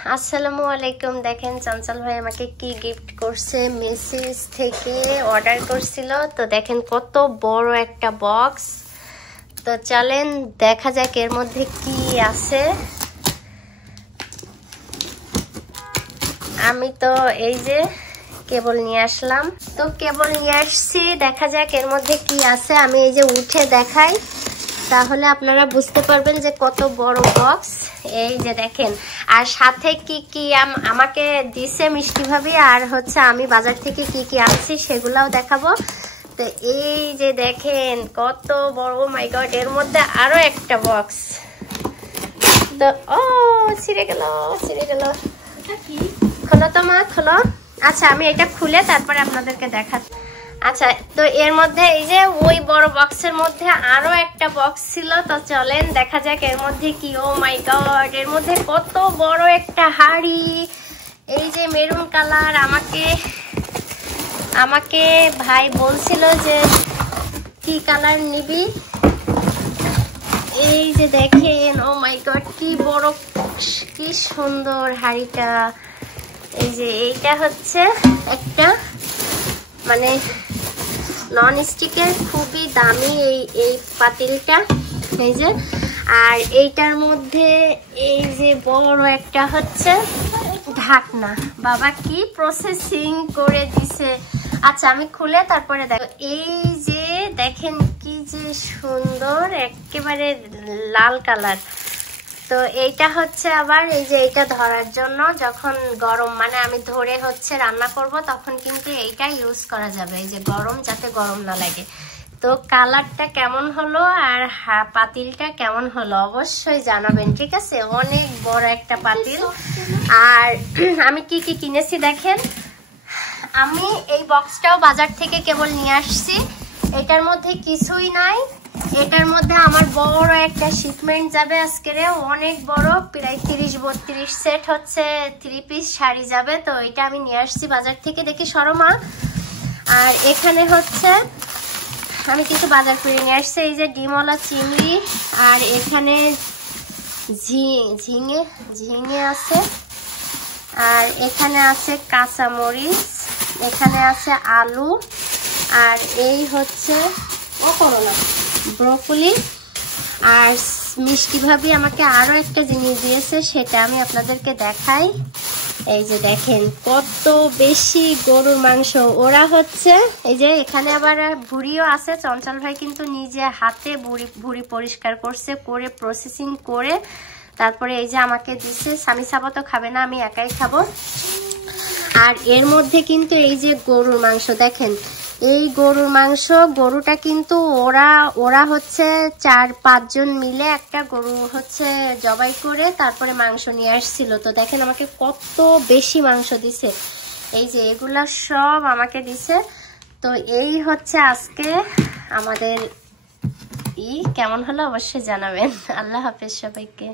আসসালামু আলাইকুম। দেখেন চঞ্চল ভাই আমাকে কি গিফট করছে, মেসেজ থেকে অর্ডার করছিল। তো দেখেন কত বড় একটা বক্স। তো চলেন দেখা যাক এর মধ্যে কি আছে। আমি তো এই যে কেবল নিয়ে আসলাম, তো কেবল নিয়ে আসছি, দেখা যাক এর মধ্যে কি আছে। আমি এই যে উঠে দেখাই, তাহলে আপনারা বুঝতে পারবেন যে কত বড় বক্স। এই যে দেখেন, আর সাথে কি কি আমাকে দিছে মিষ্টি ভাবি, আর হচ্ছে আমি বাজার থেকে কি কি আনছি সেগুলাও দেখাবো। তো এই যে দেখেন কত বড়, মাই গড, এর মধ্যে আরো একটা বক্স। তো ছিঁড়ে গেল। খোলো তো মা, খোলো। আচ্ছা আমি এটা খুলে তারপরে আপনাদেরকে দেখাচ্ছি। আচ্ছা, তো এর মধ্যে এই যে ওই বড় বক্সের মধ্যে আরো একটা বক্স ছিল। তো চলেন দেখা যাক এর মধ্যে কি। ও মাই গড, এর মধ্যে কত বড় একটা হাড়ি। এই যে মেরুন কালার। আমাকে ভাই বলছিল যে কি কালার নিবি। এই যে দেখেন, ও মাই গড, কি বড়, কি সুন্দর হাড়িটা। এই যে এইটা হচ্ছে একটা মানে নন স্টিকের, খুবই দামি এই পাতিলটা। এই যে, আর এইটার মধ্যে এই যে বড় একটা হচ্ছে ঢাকনা। বাবা কি প্রসেসিং করে দিছে। আচ্ছা আমি খুলে তারপরে দেখো। এই যে দেখেন কি যে সুন্দর, একেবারে লাল কালার। তো এইটা হচ্ছে আবার এই যে এইটা ধরার জন্য, যখন গরম মানে আমি ধরে হচ্ছে রান্না করব তখন কিন্তু এইটা ইউজ করা যাবে। এই যে গরম, যাতে গরম না লাগে। তো কালারটা কেমন হলো আর পাতিলটা কেমন হলো অবশ্যই জানাবেন, ঠিক আছে? অনেক বড় একটা পাতিল। আর আমি কি কি কিনেছি দেখেন। আমি এই বক্সটাও বাজার থেকে কেবল নিয়ে আসছি। এটার মধ্যে কিছুই নাই। এটার মধ্যে আমার বড় একটা শিপমেন্ট যাবে আজকে, অনেক বড়, প্রায় 30-32 সেট হচ্ছে 3 পিস শাড়ি যাবে। তো এটা আমি নিয়ে আসছি বাজার থেকে। দেখি শর্মা। আর এখানে হচ্ছে আমি কিছু বাজার করে নিয়ে আসছি। এই যে ডিমওয়ালা চিংড়ি, আর এখানে ঝিঙে আছে, আর এখানে আছে কাঁচা মরিচ, এখানে আছে আলু, আর এই হচ্ছে করলা, ব্রকলি। আর মিষ্টি ভাবি আমাকে আরো একটা জিনিস দিয়েছে, সেটা আমি আপনাদেরকে দেখাই। এই যে দেখেন কত বেশি গরুর মাংস। ওরা হচ্ছে এই যে এখানে আবার ভুড়িও আছে। চঞ্চল ভাই কিন্তু নিজে হাতে ভুড়ি পরিষ্কার করছে, করে প্রসেসিং করে তারপরে এই যে আমাকে দিচ্ছে। স্বামী সাবা তো খাবে না, আমি একাই খাবো। আর এর মধ্যে কিন্তু এই যে গরুর মাংস দেখেন, এই গরুর মাংস, গরুটা কিন্তু ওরা হচ্ছে 4-5 জন মিলে একটা গরু হচ্ছে জবাই করে তারপরে মাংস নিয়ে আসছিল। তো দেখেন আমাকে কত বেশি মাংস দিছে। এই যে এগুলা সব আমাকে দিছে। তো এই হচ্ছে আজকে আমাদের কেমন হলো অবশ্যই জানাবেন। আল্লাহ হাফেজ সবাইকে।